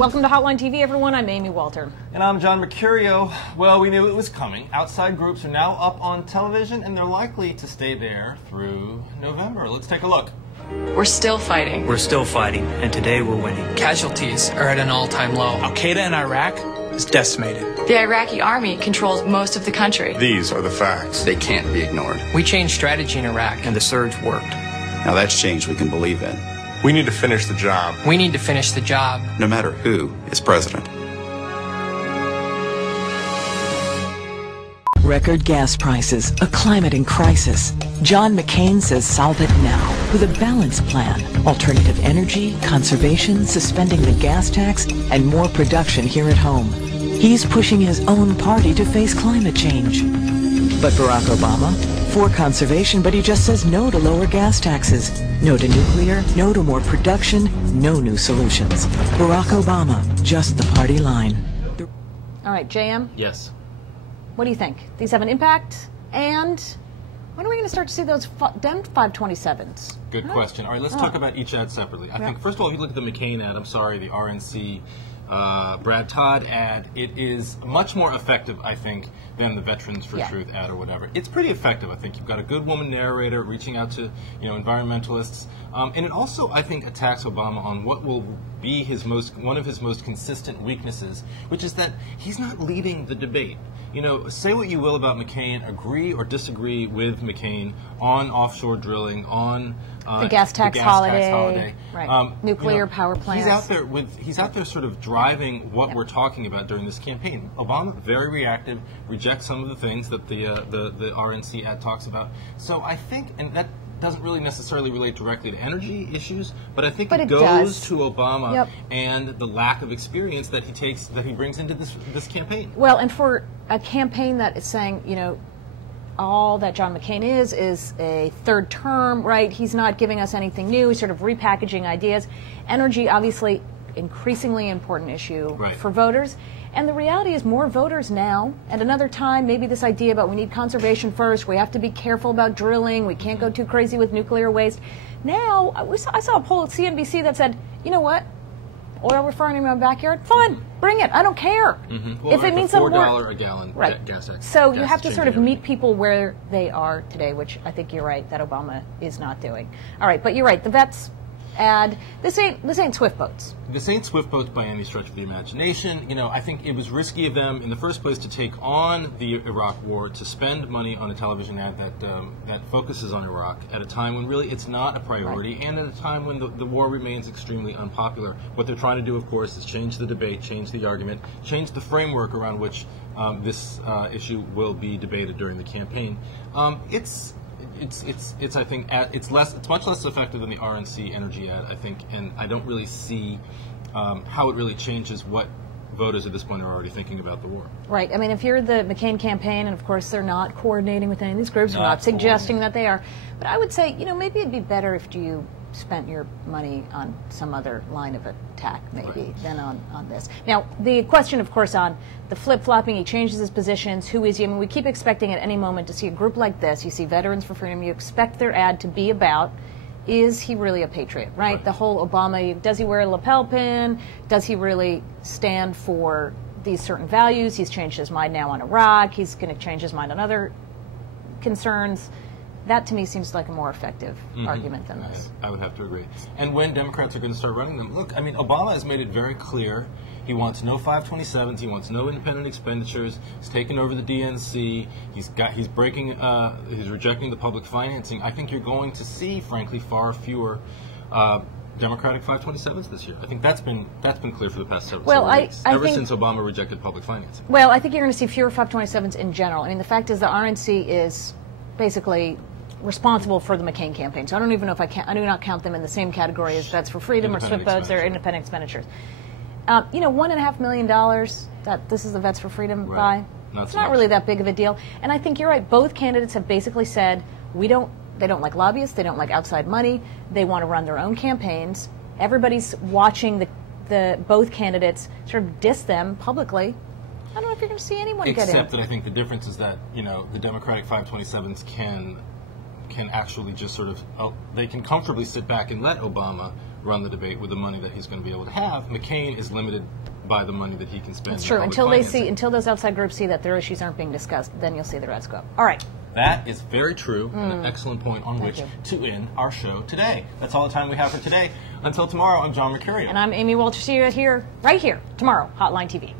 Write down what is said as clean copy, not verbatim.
Welcome to Hotline TV, everyone. I'm Amy Walter. And I'm John Mercurio. Well, we knew it was coming. Outside groups are now up on television, and they're likely to stay there through November. Let's take a look. We're still fighting. We're still fighting, and today we're winning. Casualties are at an all-time low. Al-Qaeda in Iraq is decimated. The Iraqi army controls most of the country. These are the facts. They can't be ignored. We changed strategy in Iraq, And the surge worked. Now that's change we can believe in, We need to finish the job. we need to finish the job. no matter who is president. Record gas prices, a climate in crisis. John McCain says solve it now with a balanced plan. Alternative energy, conservation, suspending the gas tax, and more production here at home. He's pushing his own party to face climate change. But Barack Obama? For conservation, but he just says no to lower gas taxes. No to nuclear, no to more production, no new solutions. Barack Obama, just the party line. All right, JM, Yes. what do you think? These have an impact? And when are we going to start to see those Dem 527s? Good question. All right, let's talk about each ad separately. I think, first of all, if you look at the McCain ad, the RNC Brad Todd ad, it is much more effective, I think, than the Veterans for Truth ad or whatever. It's pretty effective, I think. You've got a good woman narrator reaching out to, environmentalists. And it also, I think, attacks Obama on what will be one of his most consistent weaknesses, which is that he's not leading the debate. Say what you will about McCain, agree or disagree with McCain on offshore drilling, on The gas tax holiday. Right. Nuclear power plants. He's out there sort of driving what we're talking about during this campaign. Obama, very reactive, rejects some of the things that the RNC ad talks about. So I think, and that doesn't really necessarily relate directly to energy issues, but I think it goes to Obama and the lack of experience that he brings into this campaign. Well, and for a campaign that is saying, all that John McCain is a third term, right? He's not giving us anything new. He's sort of repackaging ideas. Energy, obviously, increasingly important issue for voters. And the reality is more voters now, and another time, maybe this idea about we need conservation first, we have to be careful about drilling, we can't go too crazy with nuclear waste. Now, I saw a poll at CNBC that said, you know what? Oil refinery in my backyard? Fine, bring it. I don't care. Well, if it means some more, $4 a gallon gas tax. So you have to sort of meet people where they are today, which I think you're right that Obama is not doing. All right, but you're right. The vets ad. This ain't swift boats. This ain't swift boats by any stretch of the imagination. I think it was risky of them in the first place to take on the Iraq war, to spend money on a television ad that focuses on Iraq at a time when really it's not a priority, and at a time when the war remains extremely unpopular. What they're trying to do, of course, is change the debate, change the argument, change the framework around which this issue will be debated during the campaign. I think it's much less effective than the RNC energy ad, I think, and I don't really see how it really changes what voters at this point are already thinking about the war. Right. I mean, if you're the McCain campaign, and of course they're not coordinating with any of these groups, they're not suggesting that they are, but I would say, maybe it'd be better if you spent your money on some other line of attack, maybe, than on this. Now, the question, of course, on the flip-flopping, he changes his positions, who is he? I mean, we keep expecting at any moment to see a group like this. You see Veterans for Freedom, you expect their ad to be about, is he really a patriot, right? The whole Obama, does he wear a lapel pin? Does he really stand for these certain values? He's changed his mind now on Iraq. He's going to change his mind on other concerns. That, to me, seems like a more effective argument than this. I would have to agree. And when Democrats are going to start running them, look, I mean, Obama has made it very clear he wants no 527s, he wants no independent expenditures, he's taken over the DNC, he's rejecting the public financing. I think you're going to see, frankly, far fewer Democratic 527s this year. I think that's been clear for the past several weeks, ever since Obama rejected public financing. Well, I think you're going to see fewer 527s in general. I mean, the fact is the RNC is basically responsible for the McCain campaign. So I don't even know if I do not count them in the same category as Vets for Freedom or Swift Boats. They're independent expenditures. $1.5 million that this is the Vets for Freedom buy. It's not really that big of a deal. And I think you're right. Both candidates have basically said they don't like lobbyists. They don't like outside money. They want to run their own campaigns. Everybody's watching both candidates sort of diss them publicly. I don't know if you're going to see anyone get in. Except that I think the difference is that, the Democratic 527s can can actually just sort of, they can comfortably sit back and let Obama run the debate with the money that he's going to be able to have. McCain is limited by the money that he can spend. That's true. Until those outside groups see that their issues aren't being discussed, then you'll see the rest go up. All right. That is very true, and an excellent point on which to end our show today. That's all the time we have for today. Until tomorrow, I'm John Mercurio. And I'm Amy Walter. See you right here tomorrow, Hotline TV.